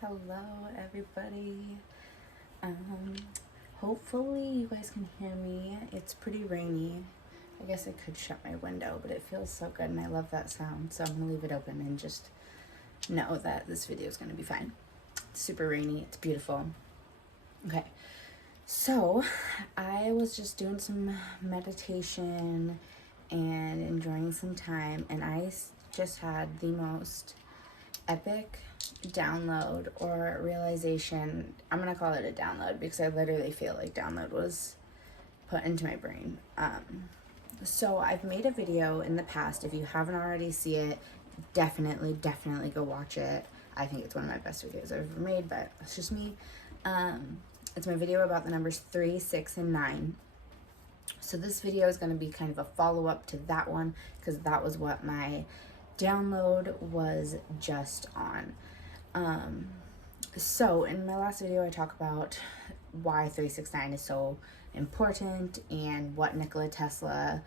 Hello, everybody. Um, Hopefully you guys can hear me. It's pretty rainy. I guess I could shut my window, but it feels so good and I love that sound. So I'm gonna leave it open and just know that this video is gonna be fine. It's super rainy. It's beautiful. Okay. So I was just doing some meditation and enjoying some time, and I just had the most epic download or realization. I'm gonna call it a download because I literally feel like download was put into my brain. So I've made a video in the past. If you haven't already seen it, definitely go watch it. I think it's one of my best videos I've ever made, but it's just me. It's my video about the numbers 3, 6, and 9. So this video is going to be kind of a follow-up to that one because that was what my download was just on. So in my last video, I talk about why 369 is so important and what Nikola Tesla,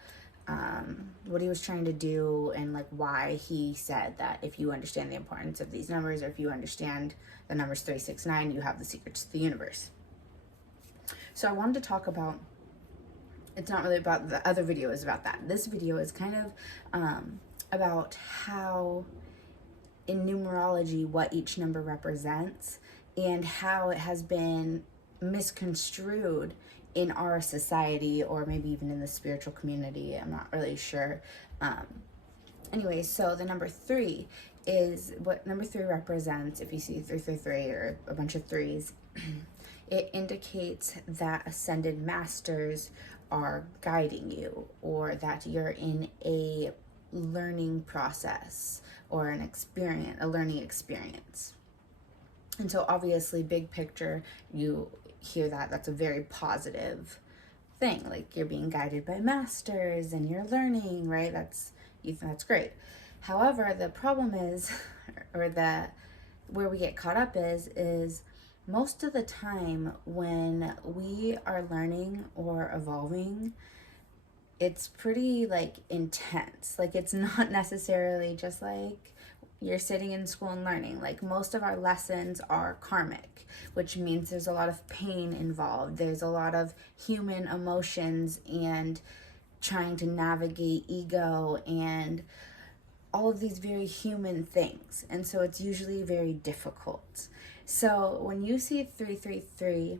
what he was trying to do, and like why he said that if you understand the importance of these numbers, or if you understand the numbers 369, you have the secrets to the universe. So I wanted to talk about, it's not really about, the other video is about that. This video is kind of about how in numerology what each number represents and how it has been misconstrued in our society, or maybe even in the spiritual community. I'm not really sure. Anyway, so the number 3 is what number 3 represents. If you see 333 or a bunch of threes, it indicates that ascended masters are guiding you, or that you're in a learning process or an experience, a learning experience. And so obviously, big picture, you hear that that's a very positive thing. Like, you're being guided by masters and you're learning, right? That's great. However, the problem is, or where we get caught up is most of the time when we are learning or evolving, it's pretty like intense. Like, it's not necessarily just like you're sitting in school and learning. Like, most of our lessons are karmic, which means there's a lot of pain involved. There's a lot of human emotions and trying to navigate ego and all of these very human things. And so it's usually very difficult. So when you see 333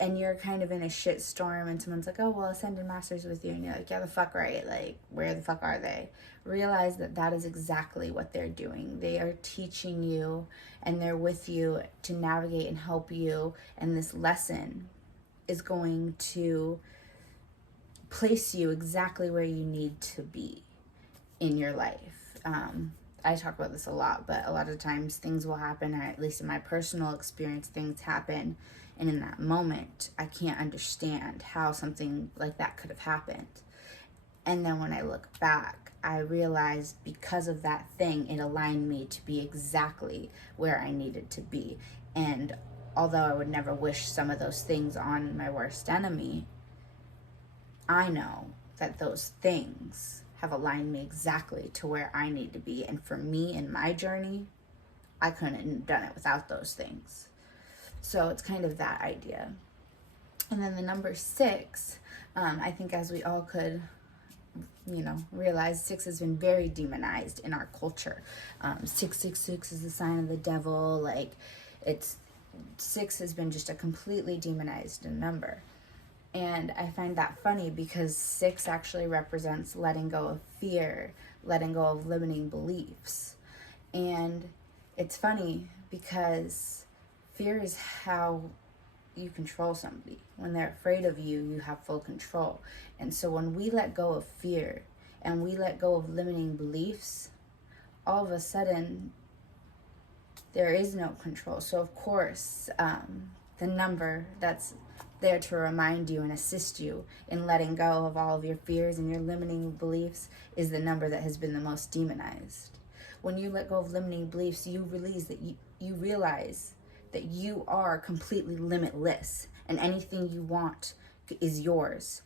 and you're kind of in a shit storm and someone's like, oh, well, ascended masters with you, and you're like, yeah, the fuck right, like, where the fuck are they? Realize that that is exactly what they're doing. They are teaching you and they're with you to navigate and help you, and this lesson is going to place you exactly where you need to be in your life. I talk about this a lot, but a lot of times things will happen, or at least in my personal experience, things happen, and in that moment, I can't understand how something like that could have happened. And then when I look back, I realize because of that thing, it aligned me to be exactly where I needed to be. And although I would never wish some of those things on my worst enemy, I know that those things have aligned me exactly to where I need to be. And for me in my journey, I couldn't have done it without those things. So it's kind of that idea. And then the number 6, I think as we all could, realize, 6 has been very demonized in our culture. 666 is the sign of the devil. Like, 6 has been just a completely demonized number. And I find that funny because 6 actually represents letting go of fear, letting go of limiting beliefs. And it's funny because fear is how you control somebody. When they're afraid of you, you have full control. And so when we let go of fear and we let go of limiting beliefs, all of a sudden there is no control. So of course, the number that's there to remind you and assist you in letting go of all of your fears and your limiting beliefs is the number that has been the most demonized. When you let go of limiting beliefs, you realize that you are completely limitless, and anything you want is yours.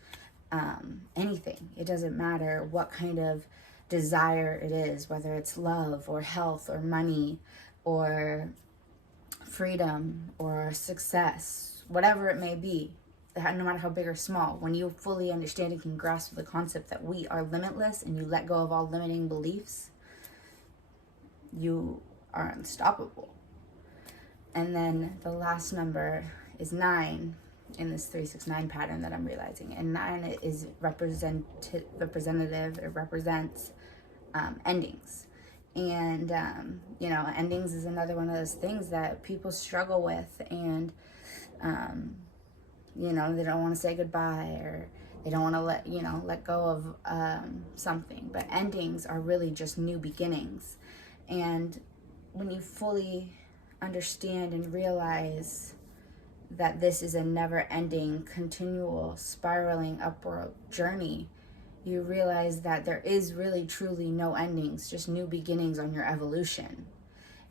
Anything. It doesn't matter what kind of desire it is, whether it's love or health or money or freedom or success, whatever it may be, no matter how big or small, when you fully understand and can grasp the concept that we are limitless and you let go of all limiting beliefs, you are unstoppable. And then the last number is 9 in this 369 pattern that I'm realizing. And 9 is representative. It represents endings. And, you know, endings is another one of those things that people struggle with. And, you know, they don't want to say goodbye, or they don't want to let go of something. But endings are really just new beginnings. And when you fully understand and realize that this is a never-ending, continual, spiraling upward journey, you realize that there is really, truly no endings, just new beginnings on your evolution.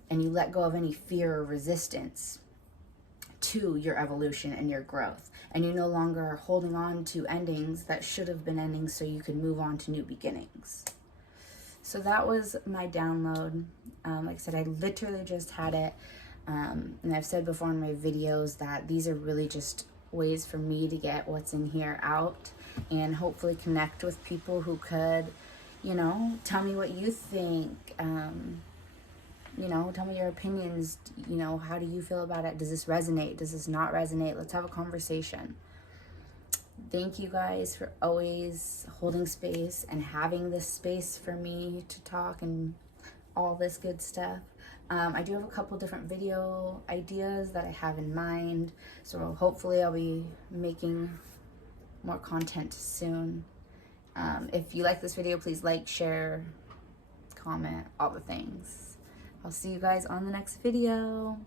And you let go of any fear or resistance to your evolution and your growth. And you're no longer holding on to endings that should have been endings so you could move on to new beginnings. So that was my download. Like I said, I literally just had it. And I've said before in my videos that these are really just ways for me to get what's in here out and hopefully connect with people who could, you know, tell me what you think. You know, tell me your opinions. You know, how do you feel about it? Does this resonate? Does this not resonate? Let's have a conversation. Thank you guys for always holding space and having this space for me to talk and all this good stuff. I do have a couple different video ideas that I have in mind, so hopefully I'll be making more content soon. If you like this video, please like, share, comment, all the things. I'll see you guys on the next video.